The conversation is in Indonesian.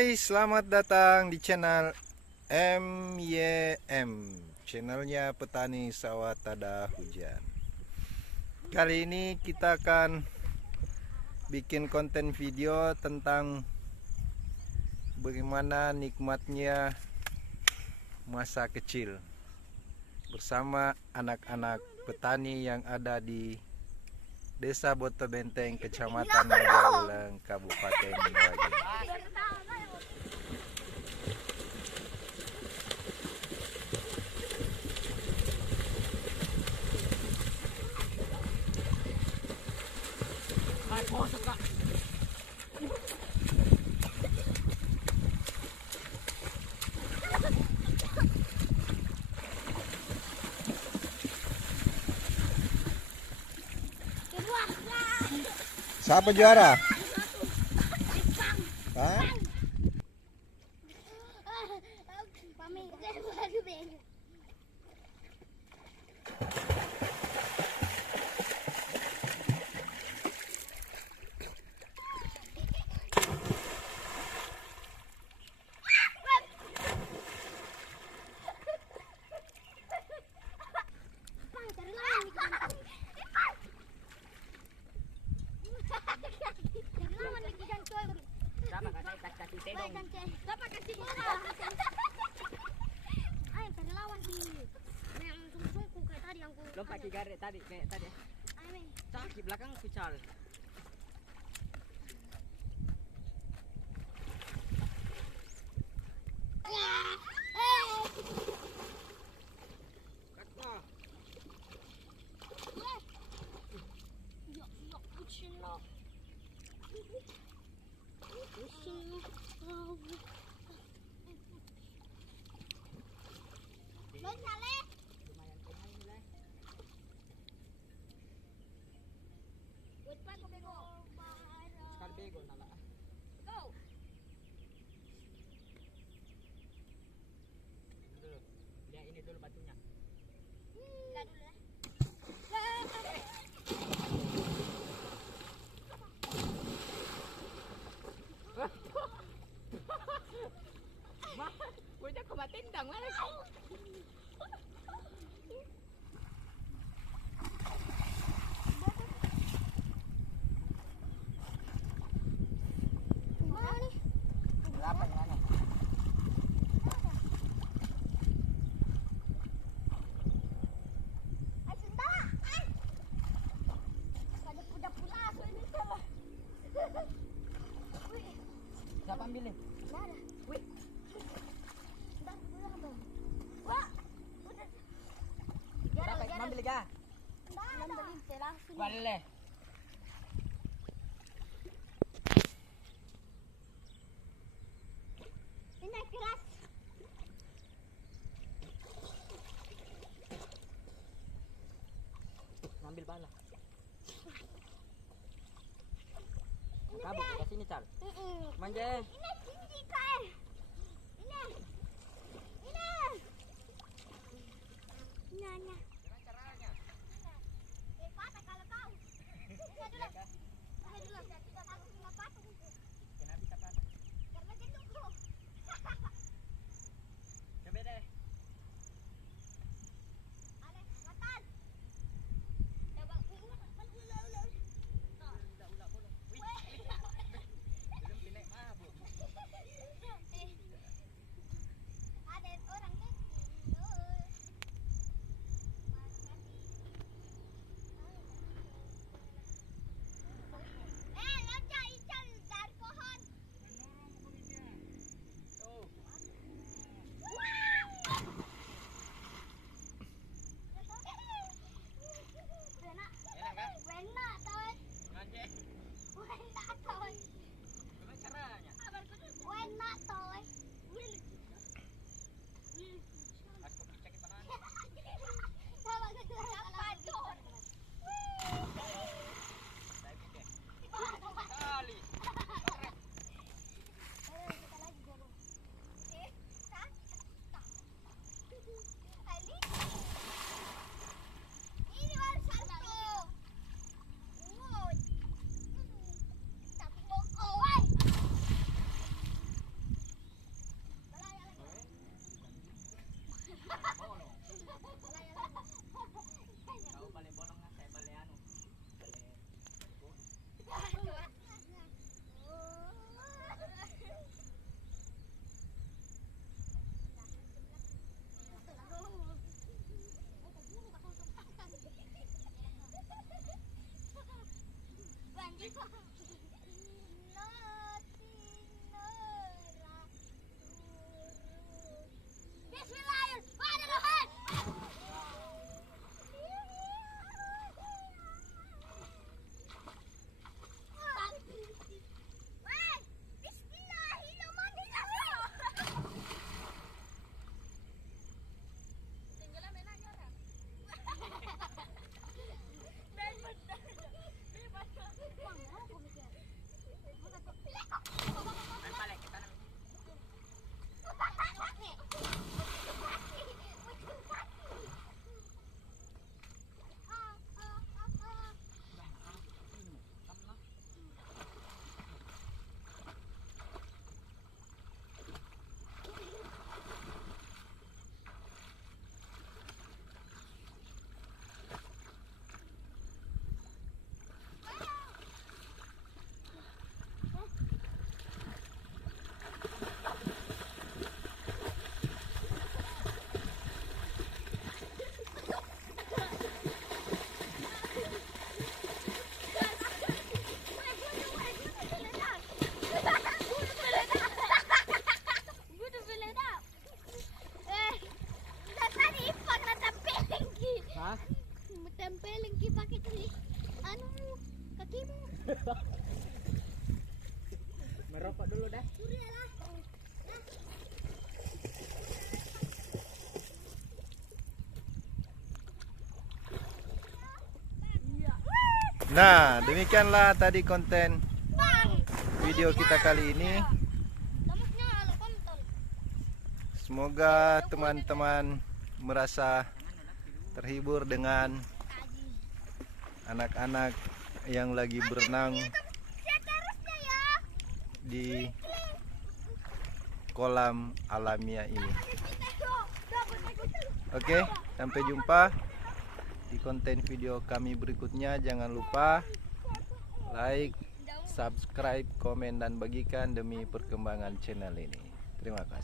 Hai, selamat datang di channel MYM, channelnya petani sawah tada hujan. Kali ini kita akan bikin konten video tentang bagaimana nikmatnya masa kecil bersama anak-anak petani yang ada di Desa Boto Benteng, Kecamatan Majalengka, Kabupaten Merauke. Siapa juara? Hah? Lompat ke garet tadi, kayak tadi. Sakit belakang pucal. Bego nala. Go. Dulu. Lihat ini dulu batunya. Lihat dulu ya. Mah, udah kau tendang mana kau? Siapa ambil nih? Wih. Dapat ambil ga? Boleh. Ini keras. Ambil bala. Kabur ke sini, Cal. Manja. Ini tinggi, Kak. Ini. Nanya. Gimana caranya? Patah kalau kau. Ini dulu. Ini dulu. Tidak tahu enggak patah. Kenapa bisa patah? Karena gendong bro. Coba deh. Ale, angkatan. Coba ulang. Hah? Tempelin ki pakai anu kakimu. Merokok dulu dah. Nah, demikianlah tadi konten Bang, video kita kali ini. tamasnya ala kontol. Semoga teman-teman merasa terhibur dengan anak-anak yang lagi berenang Seterusnya ya. di kolam alamiah ini. Oke, sampai jumpa di konten video kami berikutnya. Jangan lupa like, subscribe, komen, dan bagikan demi perkembangan channel ini. Terima kasih.